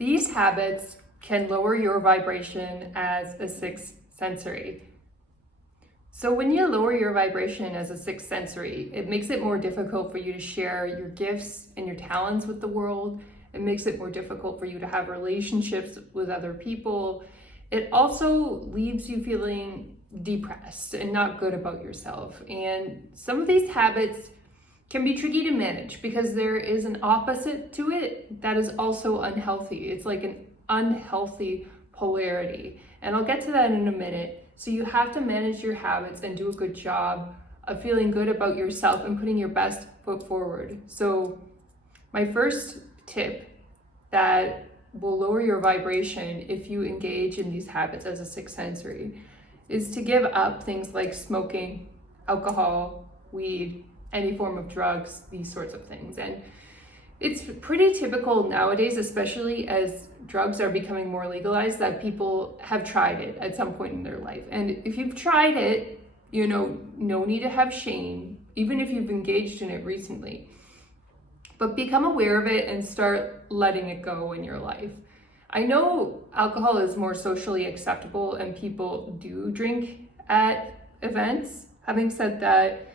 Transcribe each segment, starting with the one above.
These habits can lower your vibration as a sixth sensory. So when you lower your vibration as a sixth sensory, it makes it more difficult for you to share your gifts and your talents with the world. It makes it more difficult for you to have relationships with other people. It also leaves you feeling depressed and not good about yourself. And some of these habits can be tricky to manage because there is an opposite to it that is also unhealthy. It's like an unhealthy polarity. And I'll get to that in a minute. So you have to manage your habits and do a good job of feeling good about yourself and putting your best foot forward. So my first tip that will lower your vibration if you engage in these habits as a sixth sensory is to give up things like smoking, alcohol, weed, any form of drugs, these sorts of things. And it's pretty typical nowadays, especially as drugs are becoming more legalized, that people have tried it at some point in their life. And if you've tried it, no need to have shame, even if you've engaged in it recently. But become aware of it and start letting it go in your life. I know alcohol is more socially acceptable and people do drink at events. Having said that,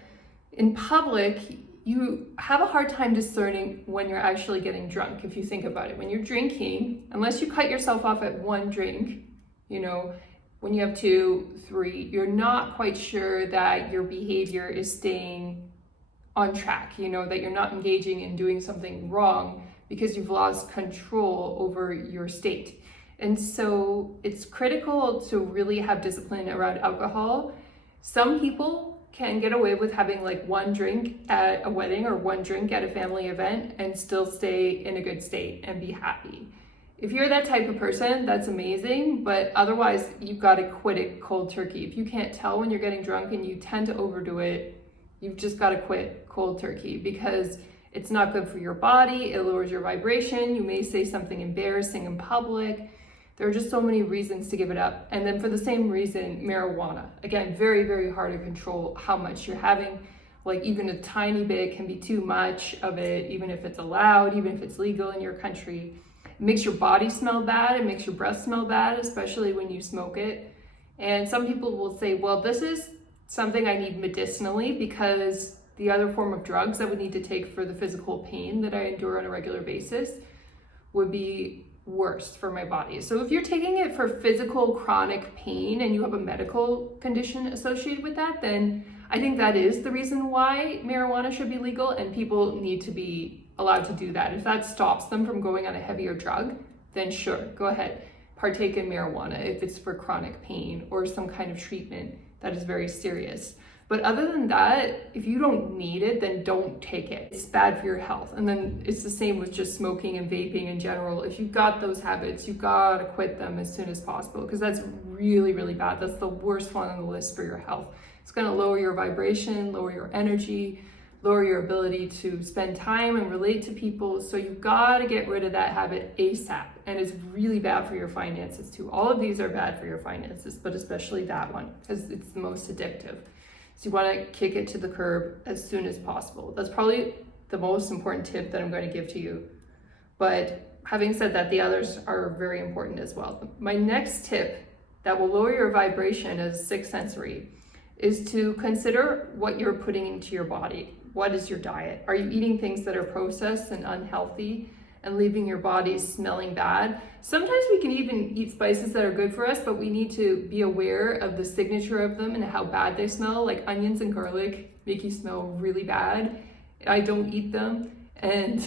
in public, you have a hard time discerning when you're actually getting drunk, if you think about it. When you're drinking, unless you cut yourself off at one drink, when you have 2, 3, you're not quite sure that your behavior is staying on track, that you're not engaging in doing something wrong because you've lost control over your state. And so it's critical to really have discipline around alcohol. Some people can get away with having like one drink at a wedding or one drink at a family event and still stay in a good state and be happy. If you're that type of person, that's amazing, but otherwise you've got to quit it cold turkey. If you can't tell when you're getting drunk and you tend to overdo it, you've just got to quit cold turkey because it's not good for your body. It lowers your vibration. You may say something embarrassing in public. There are just so many reasons to give it up. And then for the same reason, marijuana. Again, very, very hard to control how much you're having. Like even a tiny bit can be too much of it, even if it's allowed, even if it's legal in your country. It makes your body smell bad. It makes your breath smell bad, especially when you smoke it. And some people will say, well, this is something I need medicinally because the other form of drugs I would need to take for the physical pain that I endure on a regular basis would be worse for my body. So if you're taking it for physical chronic pain and you have a medical condition associated with that, then I think that is the reason why marijuana should be legal and people need to be allowed to do that. If that stops them from going on a heavier drug, then sure, go ahead, partake in marijuana if it's for chronic pain or some kind of treatment that is very serious. But other than that, if you don't need it, then don't take it. It's bad for your health. And then it's the same with just smoking and vaping in general. If you've got those habits, you gotta quit them as soon as possible because that's really, really bad. That's the worst one on the list for your health. It's gonna lower your vibration, lower your energy, lower your ability to spend time and relate to people. So you've gotta get rid of that habit ASAP. And it's really bad for your finances too. All of these are bad for your finances, but especially that one because it's the most addictive. So you want to kick it to the curb as soon as possible. That's probably the most important tip that I'm going to give to you. But having said that, the others are very important as well. My next tip that will lower your vibration as a sixth sensory is to consider what you're putting into your body. What is your diet? Are you eating things that are processed and unhealthy and leaving your body smelling bad? Sometimes we can even eat spices that are good for us, but we need to be aware of the signature of them and how bad they smell. Like onions and garlic make you smell really bad. I don't eat them, and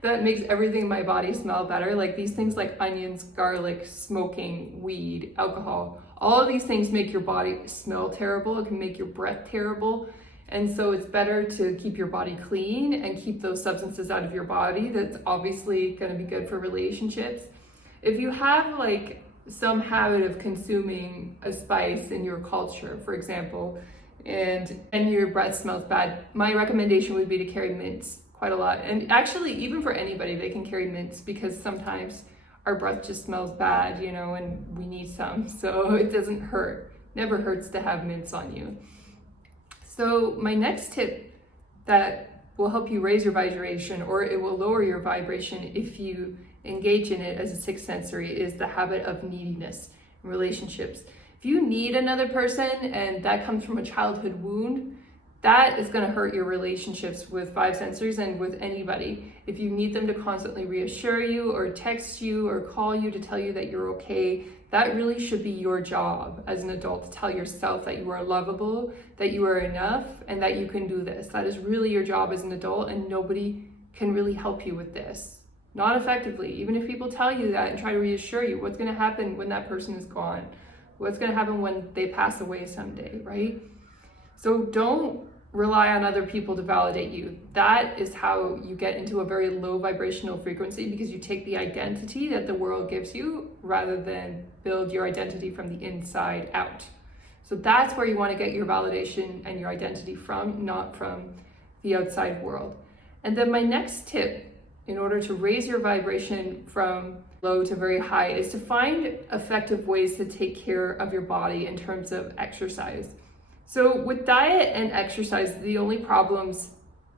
that makes everything in my body smell better. Like these things like onions, garlic, smoking, weed, alcohol, all of these things make your body smell terrible. It can make your breath terrible. And so it's better to keep your body clean and keep those substances out of your body. That's obviously going to be good for relationships. If you have like some habit of consuming a spice in your culture, for example, and your breath smells bad, my recommendation would be to carry mints quite a lot. And actually, even for anybody, they can carry mints because sometimes our breath just smells bad, and we need some. So it doesn't hurt. Never hurts to have mints on you. So my next tip that will help you raise your vibration, or it will lower your vibration if you engage in it as a sixth sensory is the habit of neediness in relationships. If you need another person and that comes from a childhood wound, that is going to hurt your relationships with five sensories and with anybody. If you need them to constantly reassure you or text you or call you to tell you that you're okay, that really should be your job as an adult, to tell yourself that you are lovable, that you are enough, and that you can do this. That is really your job as an adult, and nobody can really help you with this. Not effectively. Even if people tell you that and try to reassure you, what's going to happen when that person is gone? What's going to happen when they pass away someday, right? So don't rely on other people to validate you. That is how you get into a very low vibrational frequency, because you take the identity that the world gives you rather than build your identity from the inside out. So that's where you want to get your validation and your identity from, not from the outside world. And then my next tip in order to raise your vibration from low to very high is to find effective ways to take care of your body in terms of exercise. So with diet and exercise, the only problems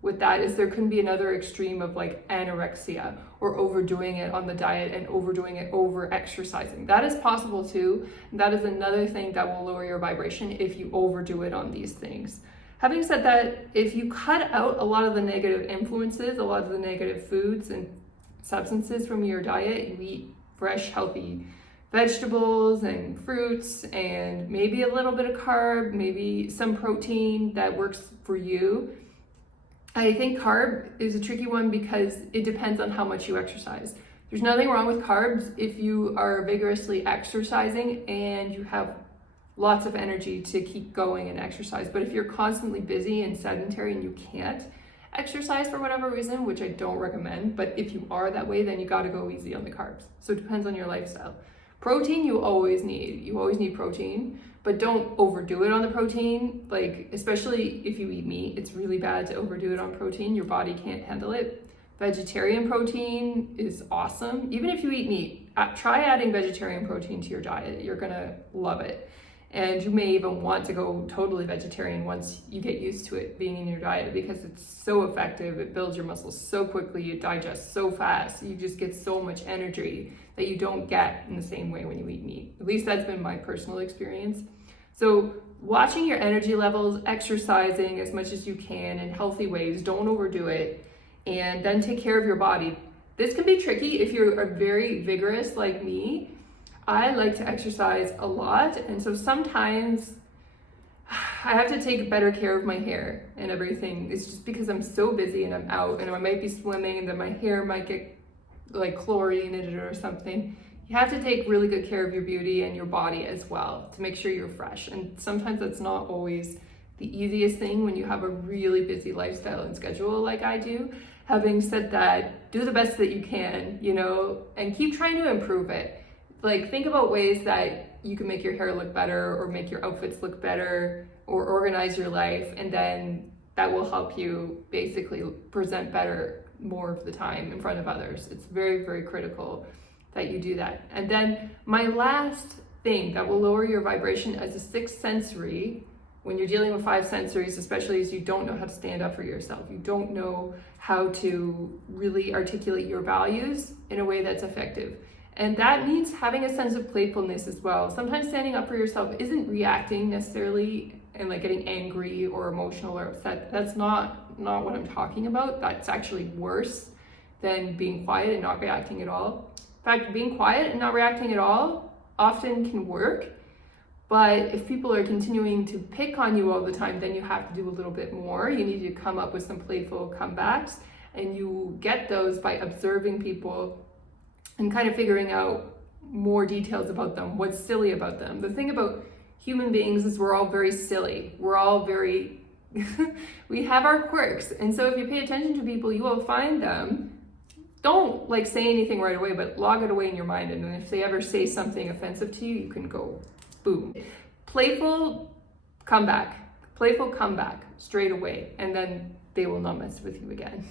with that is there can be another extreme of like anorexia, or overdoing it on the diet and overdoing it over exercising. That is possible too. And that is another thing that will lower your vibration if you overdo it on these things. Having said that, if you cut out a lot of the negative influences, a lot of the negative foods and substances from your diet, you eat fresh, healthy vegetables and fruits and maybe a little bit of carb, maybe some protein that works for you. I think carb is a tricky one because it depends on how much you exercise. There's nothing wrong with carbs if you are vigorously exercising and you have lots of energy to keep going and exercise. But if you're constantly busy and sedentary and you can't exercise for whatever reason, which I don't recommend, but if you are that way, then you got to go easy on the carbs. So it depends on your lifestyle. Protein you always need protein, but don't overdo it on the protein. Like, especially if you eat meat, it's really bad to overdo it on protein. Your body can't handle it. Vegetarian protein is awesome. Even if you eat meat, try adding vegetarian protein to your diet. You're gonna love it. And you may even want to go totally vegetarian once you get used to it being in your diet, because it's so effective. It builds your muscles so quickly, it digests so fast. You just get so much energy that you don't get in the same way when you eat meat. At least that's been my personal experience. So watching your energy levels, exercising as much as you can in healthy ways, don't overdo it, and then take care of your body. This can be tricky if you're very vigorous like me. I like to exercise a lot, and so sometimes I have to take better care of my hair and everything. It's just because I'm so busy and I'm out and I might be swimming and then my hair might get like chlorine in it or something. You have to take really good care of your beauty and your body as well to make sure you're fresh. And sometimes that's not always the easiest thing when you have a really busy lifestyle and schedule like I do. Having said that, do the best that you can, and keep trying to improve it. Like, think about ways that you can make your hair look better or make your outfits look better or organize your life, and then that will help you basically present better more of the time in front of others. It's very, very critical that you do that. And then my last thing that will lower your vibration as a sixth sensory, when you're dealing with five sensories, especially, is you don't know how to stand up for yourself. You don't know how to really articulate your values in a way that's effective. And that means having a sense of playfulness as well. Sometimes standing up for yourself isn't reacting necessarily and like getting angry or emotional or upset. That's not what I'm talking about. That's actually worse than being quiet and not reacting at all. In fact, being quiet and not reacting at all often can work. But if people are continuing to pick on you all the time, then you have to do a little bit more. You need to come up with some playful comebacks, and you get those by observing people and kind of figuring out more details about them, what's silly about them. The thing about human beings is we're all very silly. We're all very, we have our quirks. And so if you pay attention to people, you will find them. Don't like say anything right away, but log it away in your mind. And then if they ever say something offensive to you, you can go, boom. Playful comeback straight away. And then they will not mess with you again.